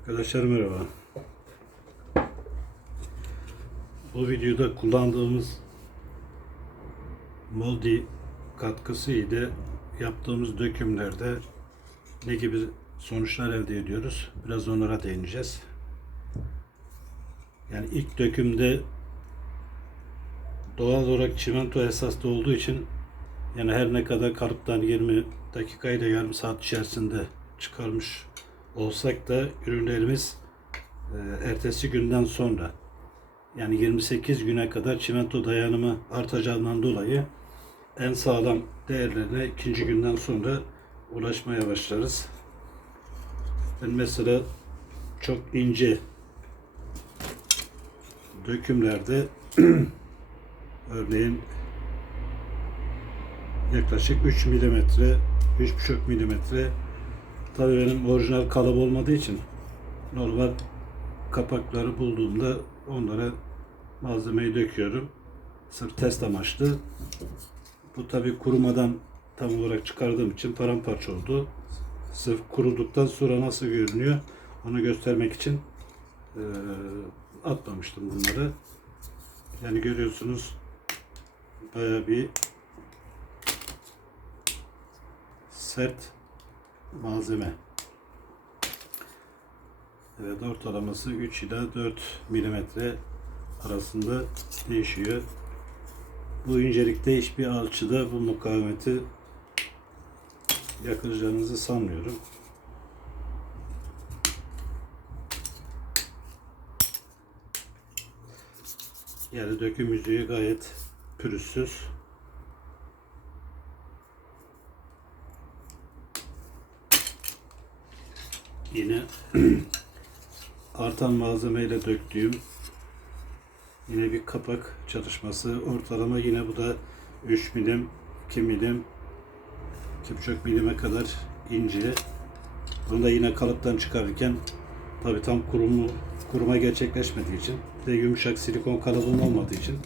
Arkadaşlar merhaba. Bu videoda kullandığımız Moldi katkısı ile yaptığımız dökümlerde ne gibi sonuçlar elde ediyoruz? Biraz onlara değineceğiz. Yani ilk dökümde doğal olarak çimento esaslı olduğu için yani her ne kadar kalıptan 20 dakika ile yarım saat içerisinde çıkarmış olsak da ürünlerimiz e, ertesi günden sonra yani 28 güne kadar çimento dayanımı artacağından dolayı en sağlam değerlerine ikinci günden sonra ulaşmaya başlarız. Ben mesela çok ince dökümlerde örneğin yaklaşık 3 milimetre 3,5 milimetre tabii benim orijinal kalıp olmadığı için normal kapakları bulduğumda onlara malzemeyi döküyorum. Sırf test amaçlı. Bu tabii kurumadan tam olarak çıkardığım için paramparça oldu. Sırf kuruduktan sonra nasıl görünüyor onu göstermek için eee, atmamıştım bunları. Yani görüyorsunuz bayağı bir sert malzeme. Evet ortalaması 3 ila 4 milimetre arasında değişiyor. Bu incelikte hiçbir alçıda bu mukavemeti yakılacağınızı sanmıyorum. Yani döküm yüzeyi gayet pürüzsüz. Yine artan malzemeyle döktüğüm yine bir kapak çalışması. Ortalama yine bu da 3 milim, 2 milim, 2,5 milime kadar ince. Bunu da yine kalıptan çıkarırken tabi tam kurumu, kuruma gerçekleşmediği için de yumuşak silikon kalıbım olmadığı için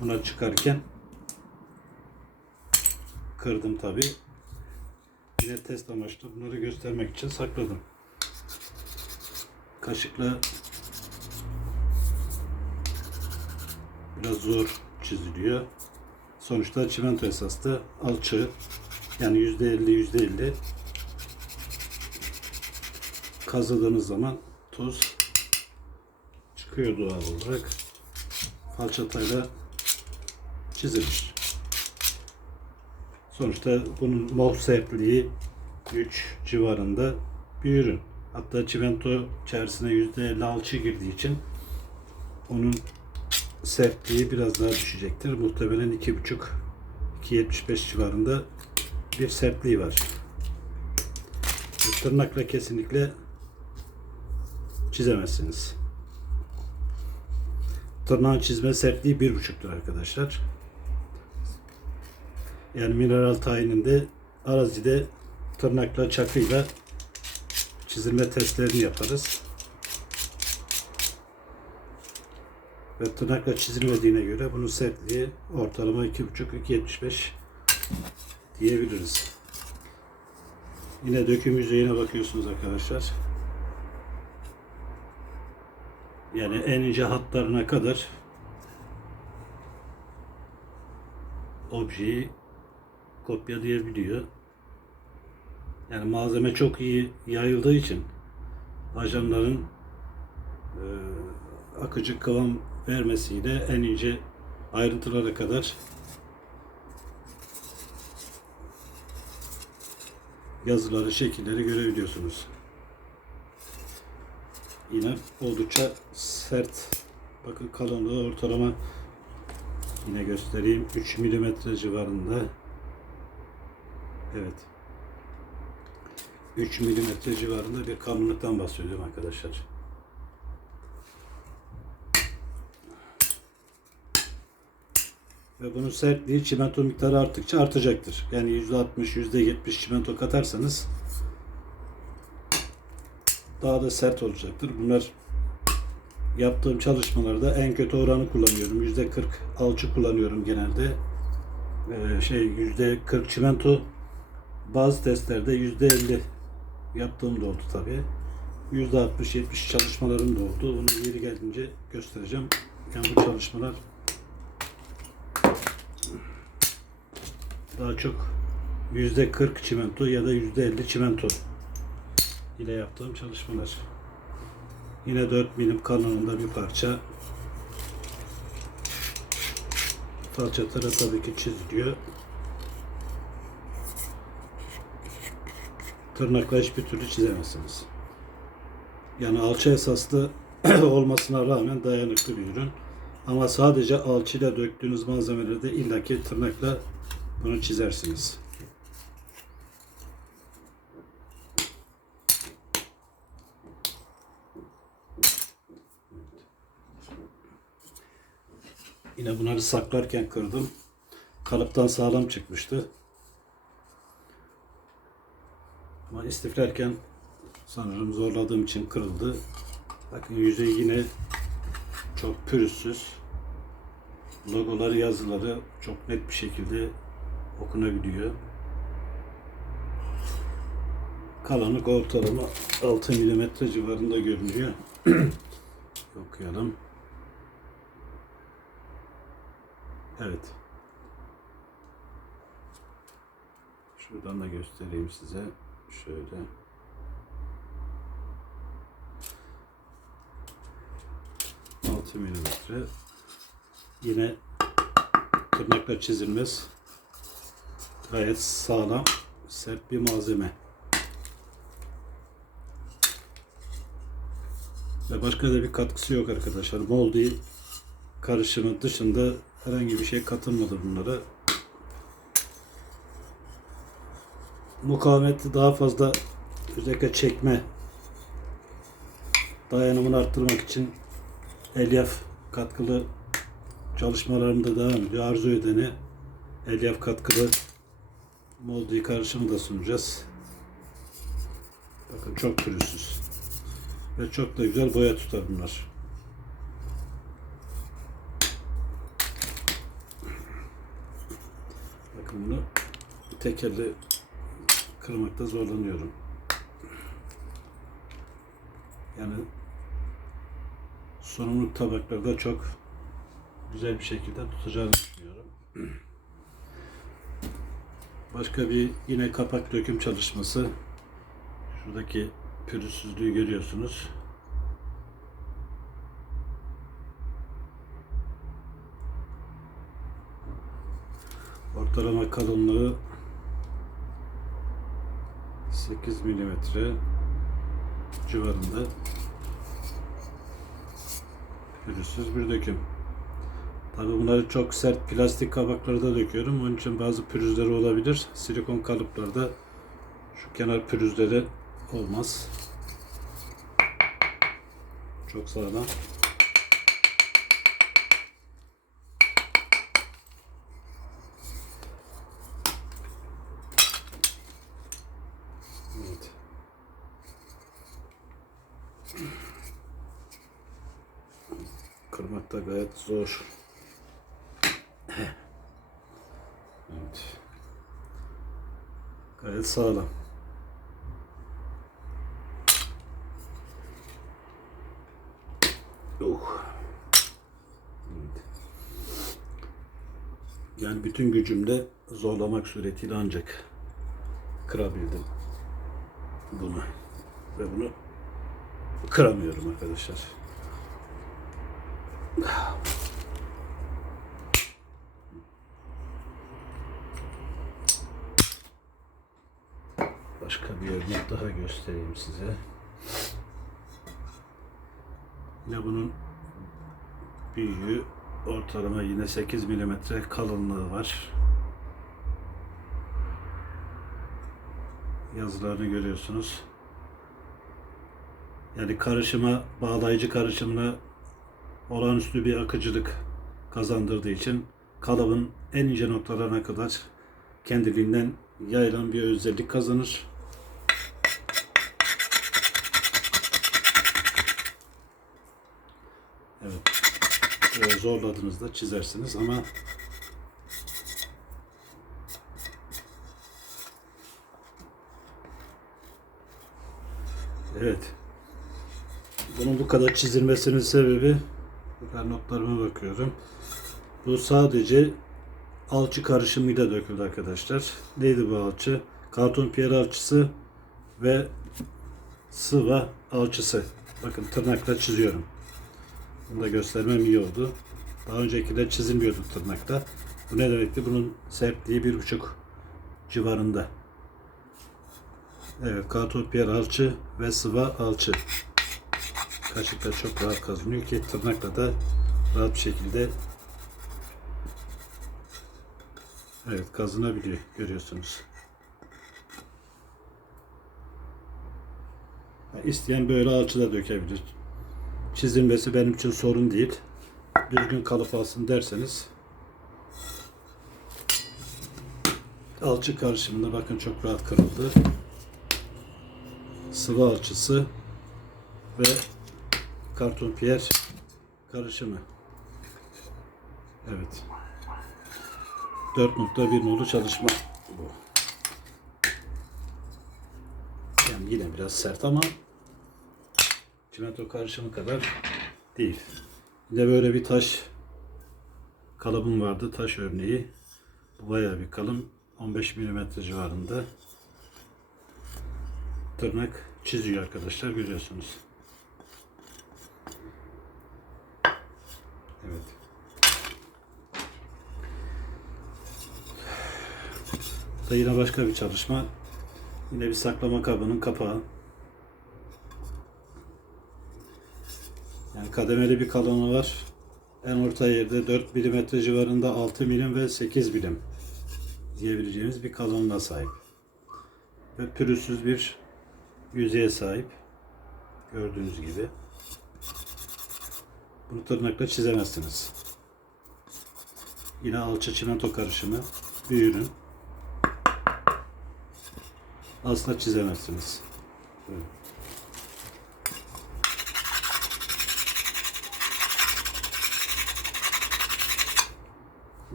buna çıkarken kırdım tabi. Yine test amaçlı bunları göstermek için sakladım kaşıkla biraz zor çiziliyor. Sonuçta çimento esaslı alçı yani yüzde elli yüzde elli kazıdığınız zaman toz çıkıyor doğal olarak. Falçatayla çizilmiş. Sonuçta bunun mol sertliği 3 civarında bir ürün. Hatta çimento içerisine %50 alçı girdiği için onun sertliği biraz daha düşecektir. Muhtemelen 2,5 2.75 civarında bir sertliği var. Tırnakla kesinlikle çizemezsiniz. Tırnağın çizme sertliği 1.5'tür arkadaşlar. Yani mineral tayininde arazide tırnakla çakıyla çizilme testlerini yaparız. Ve tırnakla çizilmediğine göre bunun sertliği ortalama 2,5-2,75 diyebiliriz. Yine döküm yüzeyine bakıyorsunuz arkadaşlar. Yani en ince hatlarına kadar objeyi kopyalayabiliyor. Yani malzeme çok iyi yayıldığı için ajanların e, akıcı kıvam vermesiyle en ince ayrıntılara kadar yazıları, şekilleri görebiliyorsunuz. Yine oldukça sert. Bakın kalınlığı ortalama yine göstereyim 3 milimetre civarında. Evet. 3 milimetre civarında bir kalınlıktan bahsediyorum arkadaşlar. Ve bunun sertliği çimento miktarı arttıkça artacaktır. Yani %60, %70 çimento katarsanız daha da sert olacaktır. Bunlar yaptığım çalışmalarda en kötü oranı kullanıyorum. %40 alçı kullanıyorum genelde. Ee, şey %40 çimento bazı testlerde %50 yaptığım da oldu tabi. %60-70 çalışmalarım da oldu. Onu yeri geldiğince göstereceğim. Yani bu çalışmalar daha çok %40 çimento ya da %50 çimento ile yaptığım çalışmalar. Yine 4 milim kalınlığında bir parça. Falçatara tabii ki çiziliyor. Tırnakla hiçbir türlü çizemezsiniz. Yani alçı esaslı olmasına rağmen dayanıklı bir ürün. Ama sadece alçıyla döktüğünüz malzemelerde illaki tırnakla bunu çizersiniz. Yine bunları saklarken kırdım. Kalıptan sağlam çıkmıştı. Ama istiflerken sanırım zorladığım için kırıldı. Bakın yüzeyi yine çok pürüzsüz. Logoları, yazıları çok net bir şekilde okunabiliyor. Kalınlık ortalama 6 mm civarında görünüyor. Okuyalım. Evet. Şuradan da göstereyim size. Şöyle. Altı milimetre. Yine tırnakla çizilmez. Gayet sağlam, sert bir malzeme. Ve başka da bir katkısı yok arkadaşlar. Moldi karışımı dışında herhangi bir şey katılmadı bunlara. Mukavemeti daha fazla özellikle çekme dayanımını arttırmak için elyaf katkılı çalışmalarımda devam ediyor. Arzu edeni elyaf katkılı moldi karışımı da sunacağız. Bakın çok pürüzsüz. Ve çok da güzel boya tutar bunlar. Bakın bunu tek elle kırmakta zorlanıyorum. Yani sorumluluk tabaklarda çok güzel bir şekilde tutacağını düşünüyorum. Başka bir yine kapak döküm çalışması. Şuradaki pürüzsüzlüğü görüyorsunuz. Ortalama kalınlığı 8 milimetre civarında pürüzsüz bir döküm. Tabi bunları çok sert plastik kabaklarda döküyorum. Onun için bazı pürüzleri olabilir. Silikon kalıplarda şu kenar pürüzleri olmaz. Çok sağlam. Evet. Gayet zor. Evet. Gayet sağlam. Oh. Evet. Yani bütün gücümle zorlamak suretiyle ancak kırabildim bunu. Ve bunu kıramıyorum arkadaşlar. Başka bir örnek daha göstereyim size. Yine bunun büyüğü ortalama yine 8 milimetre kalınlığı var. Yazılarını görüyorsunuz. Yani karışıma, bağlayıcı karışımına olağanüstü bir akıcılık kazandırdığı için kalıbın en ince noktalarına kadar kendiliğinden yayılan bir özellik kazanır. Evet. Böyle zorladığınızda çizersiniz ama Evet. Bunun bu kadar çizilmesinin sebebi ben notlarıma bakıyorum. Bu sadece alçı karışımıyla döküldü arkadaşlar. Neydi bu alçı? Karton piyer alçısı ve sıva alçısı. Bakın tırnakla çiziyorum. Bunu da göstermem iyi oldu. Daha öncekiler çizilmiyordu tırnakla. Bu ne demekti? Bunun sertliği bir buçuk civarında. Evet, karton piyer alçı ve sıva alçı. Kaşıkla çok rahat kazınıyor ki tırnakla da rahat bir şekilde evet kazınabiliyor görüyorsunuz. İsteyen böyle alçı da dökebilir. Çizilmesi benim için sorun değil. Düzgün kalıp alsın derseniz alçı karışımında bakın çok rahat kırıldı. Sıvı alçısı ve karton piyer karışımı. Evet. 4.1 nolu çalışma bu. Yani yine biraz sert ama çimento karışımı kadar değil. Bir böyle bir taş kalıbım vardı. Taş örneği. Bu bayağı bir kalın. 15 mm civarında. Tırnak çiziyor arkadaşlar. Görüyorsunuz. Evet. Da yine başka bir çalışma. Yine bir saklama kabının kapağı. Yani kademeli bir kalınlığı var. En orta yerde 4 mm civarında 6 milim ve 8 milim diyebileceğimiz bir kalınlığa sahip. Ve pürüzsüz bir yüzeye sahip. Gördüğünüz gibi. Bunu tırnakla çizemezsiniz. Yine alçı çimento karışımı bir. Asla çizemezsiniz. Böyle.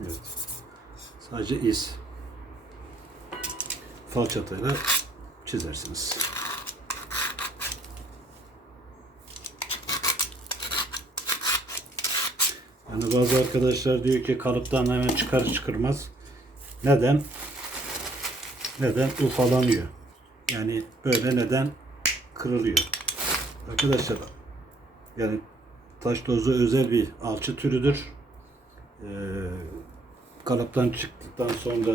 Evet. Sadece iz. Falçatayla çizersiniz. Yani bazı arkadaşlar diyor ki kalıptan hemen çıkar çıkırmaz. Neden? Neden ufalanıyor? Yani böyle neden kırılıyor? Arkadaşlar yani taş tozu özel bir alçı türüdür. Ee, kalıptan çıktıktan sonra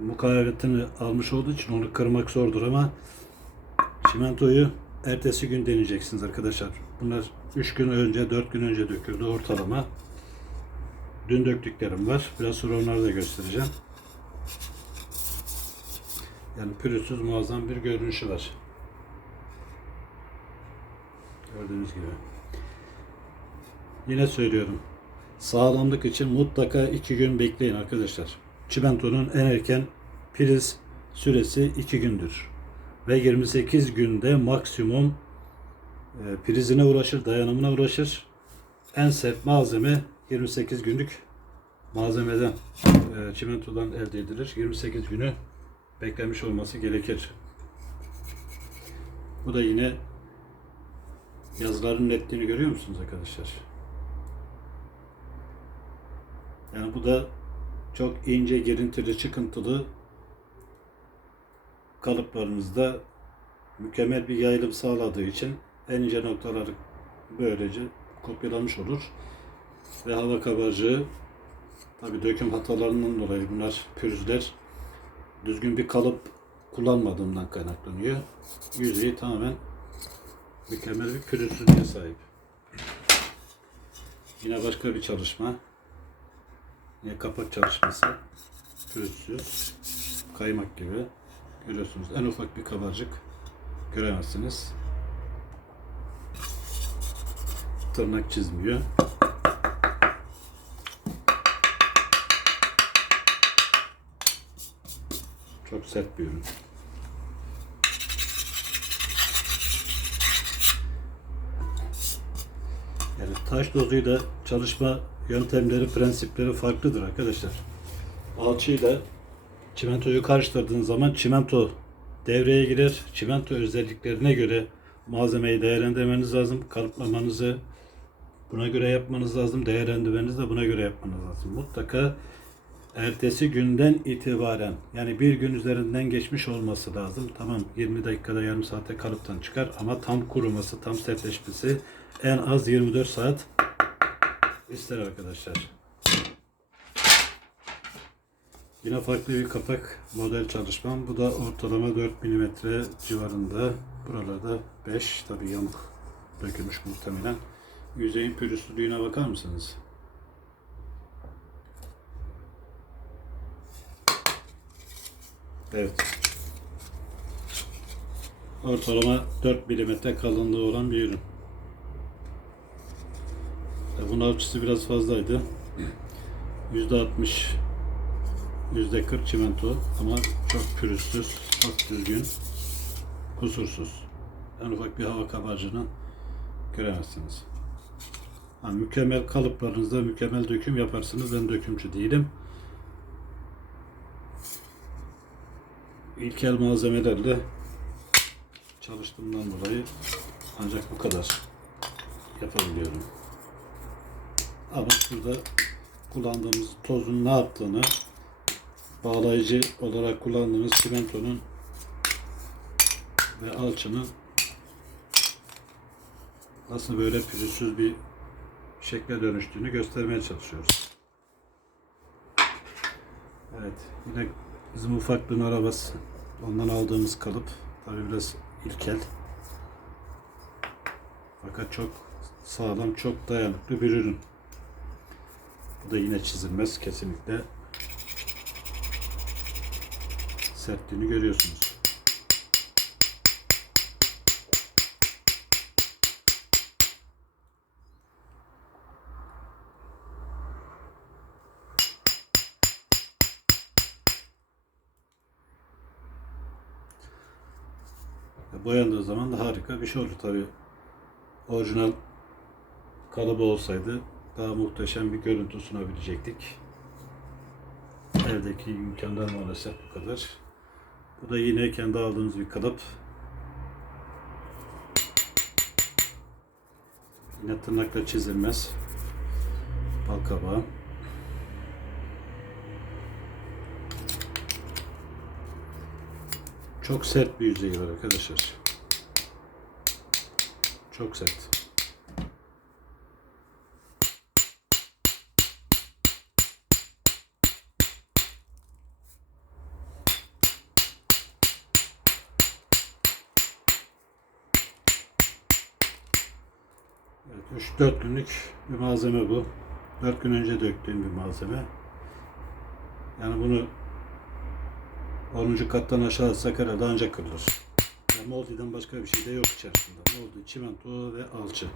mukavemetini almış olduğu için onu kırmak zordur ama çimentoyu ertesi gün deneyeceksiniz arkadaşlar. Bunlar 3 gün önce, 4 gün önce döküldü ortalama. Dün döktüklerim var. Biraz sonra onları da göstereceğim. Yani pürüzsüz muazzam bir görünüşü var. Gördüğünüz gibi. Yine söylüyorum. Sağlamlık için mutlaka 2 gün bekleyin arkadaşlar. Çimentonun en erken priz süresi 2 gündür. Ve 28 günde maksimum prizine uğraşır, dayanımına uğraşır. En sert malzeme 28 günlük malzemeden, e, çimentodan elde edilir. 28 günü beklemiş olması gerekir. Bu da yine yazıların netliğini görüyor musunuz arkadaşlar? Yani bu da çok ince, girintili, çıkıntılı kalıplarınızda mükemmel bir yayılım sağladığı için en ince noktaları böylece kopyalamış olur. Ve hava kabarcığı tabi döküm hatalarından dolayı bunlar pürüzler düzgün bir kalıp kullanmadığımdan kaynaklanıyor. Yüzeyi tamamen mükemmel bir pürüzsüzlüğe sahip. Yine başka bir çalışma. Yine kapak çalışması. Pürüzsüz. Kaymak gibi. Görüyorsunuz en ufak bir kabarcık göremezsiniz. Tırnak çizmiyor. Çok sert bir ürün. Yani taş dozuyla çalışma yöntemleri, prensipleri farklıdır arkadaşlar. Alçıyla çimentoyu karıştırdığın zaman çimento devreye girer. Çimento özelliklerine göre malzemeyi değerlendirmeniz lazım. Kalıplamanızı buna göre yapmanız lazım. Değerlendirmenizi de buna göre yapmanız lazım. Mutlaka ertesi günden itibaren yani bir gün üzerinden geçmiş olması lazım. Tamam 20 dakikada yarım saate kalıptan çıkar ama tam kuruması, tam sertleşmesi en az 24 saat ister arkadaşlar. Yine farklı bir kapak model çalışmam. Bu da ortalama 4 mm civarında. Buralarda 5 tabi yamuk dökülmüş muhtemelen. Yüzeyin pürüzlülüğüne bakar mısınız? Evet. Ortalama 4 mm kalınlığı olan bir ürün. E, Bunun ölçüsü biraz fazlaydı. %60 %40 çimento ama çok pürüzsüz, çok düzgün, kusursuz. En ufak bir hava kabarcığını göremezsiniz. Ha, mükemmel kalıplarınızda mükemmel döküm yaparsınız. Ben dökümcü değilim. İlkel malzemelerle çalıştığımdan dolayı ancak bu kadar yapabiliyorum. Ama burada kullandığımız tozun ne yaptığını bağlayıcı olarak kullandığımız çimentonun ve alçının nasıl böyle pürüzsüz bir şekle dönüştüğünü göstermeye çalışıyoruz. Evet, yine bizim ufaklığın arabası. Ondan aldığımız kalıp. Tabii biraz ilkel. Fakat çok sağlam, çok dayanıklı bir ürün. Bu da yine çizilmez kesinlikle. Sertliğini görüyorsunuz. Boyandığı zaman da harika bir şey olur tabi. Orijinal kalıbı olsaydı daha muhteşem bir görüntü sunabilecektik. Evdeki imkanlar maalesef bu kadar. Bu da yine kendi aldığımız bir kalıp. Yine tırnakla çizilmez. Bal kabağı. Çok sert bir yüzeyi var arkadaşlar. Çok sert. Evet, 3 dörtlünlük bir malzeme bu. 4 gün önce döktüğüm bir malzeme. Yani bunu 10. kattan aşağı herhalde ancak kırılır. Yani Moldi'den başka bir şey de yok içerisinde. Moldi, çimento ve alçı.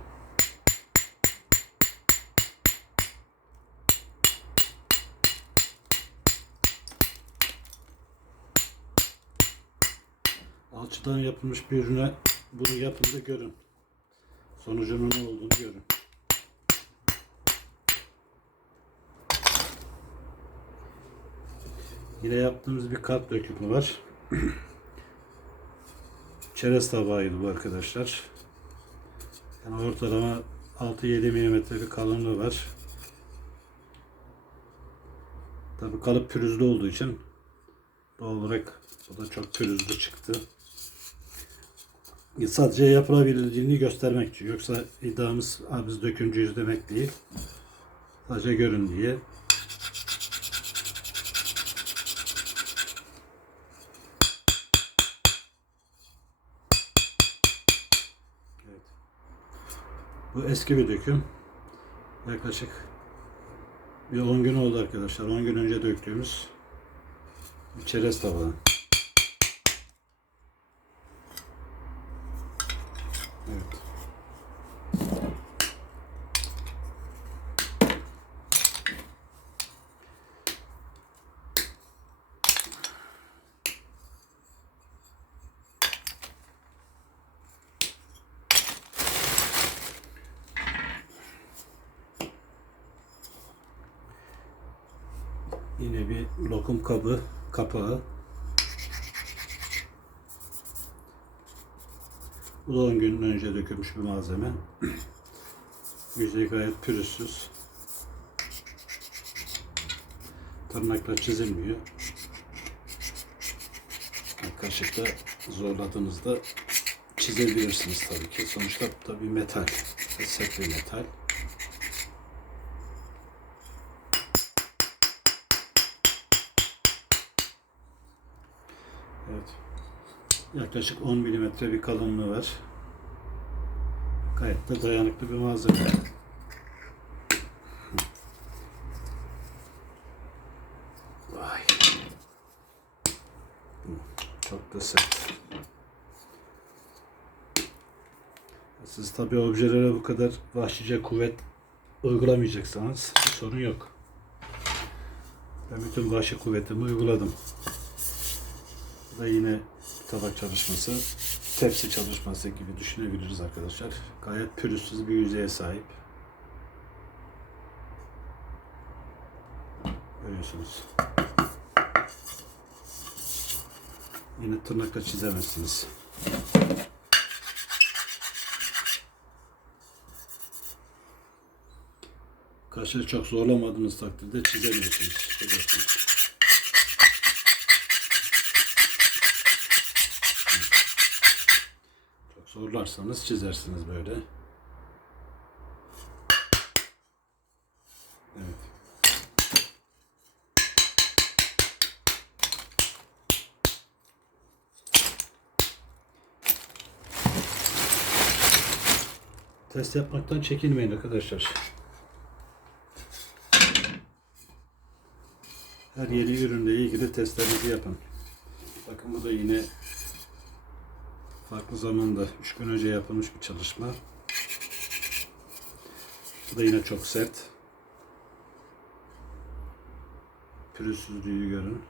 Alçıdan yapılmış bir ürüne bunu yapın da görün. Sonucunun ne olduğunu görün. Yine yaptığımız bir kalp dökümü var. Çerez tabağıydı bu arkadaşlar. Yani ortalama 6-7 mm bir kalınlığı var. Tabi kalıp pürüzlü olduğu için doğal olarak o da çok pürüzlü çıktı. Sadece yapılabildiğini göstermek için. Yoksa iddiamız "Aa, biz dökümcüyüz demek değil. Sadece görün diye. Bu eski bir döküm. Yaklaşık bir 10 gün oldu arkadaşlar. 10 gün önce döktüğümüz bir çerez tabağı. Evet. Yine bir lokum kabı kapağı. Bu da 10 gün önce dökülmüş bir malzeme. Yüzeyi gayet pürüzsüz. Tırnakla çizilmiyor. Kaşıkla zorladığınızda çizebilirsiniz tabii ki. Sonuçta bu da bir metal. Sert bir metal. Yaklaşık 10 milimetre bir kalınlığı var. Gayet de dayanıklı bir malzeme. Vay. Çok da sert. Siz tabi objelere bu kadar vahşice kuvvet uygulamayacaksanız sorun yok. Ben bütün vahşi kuvvetimi uyguladım. Da yine tabak çalışması, tepsi çalışması gibi düşünebiliriz arkadaşlar. Gayet pürüzsüz bir yüzeye sahip. Görüyorsunuz. Yine tırnakla çizemezsiniz. Kaşığı çok zorlamadığınız takdirde çizemiyorsunuz. Görüyorsunuz. Çok zorlarsanız çizersiniz böyle. Evet. Test yapmaktan çekinmeyin arkadaşlar. Her yeni ürünle ilgili testlerinizi yapın. Bakın bu da yine farklı zamanda 3 gün önce yapılmış bir çalışma. Bu da yine çok sert. Pürüzsüzlüğü görün.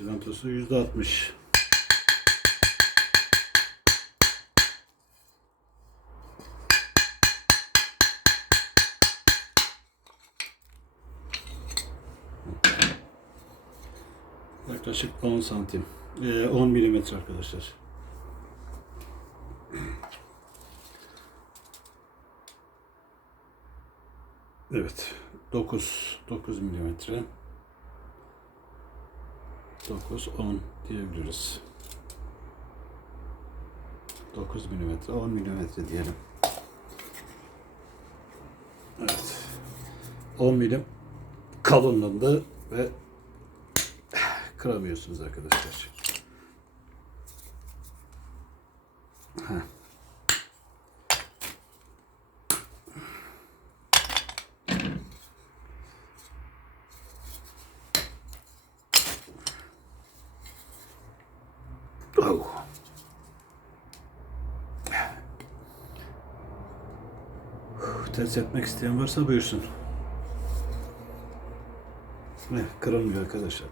Çimentosu yüzde altmış. Yaklaşık 10 santim. Ee, 10 milimetre arkadaşlar. Evet. 9 9 milimetre. 9 10 diyebiliriz. 9 milimetre 10 milimetre diyelim. Evet. 10 milim kalınlığında ve kıramıyorsunuz arkadaşlar. Heh. Oh. Test etmek isteyen varsa buyursun. Ne, kırılmıyor arkadaşlar.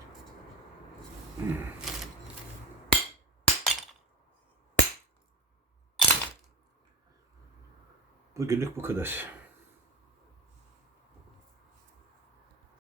Bugünlük bu kadar.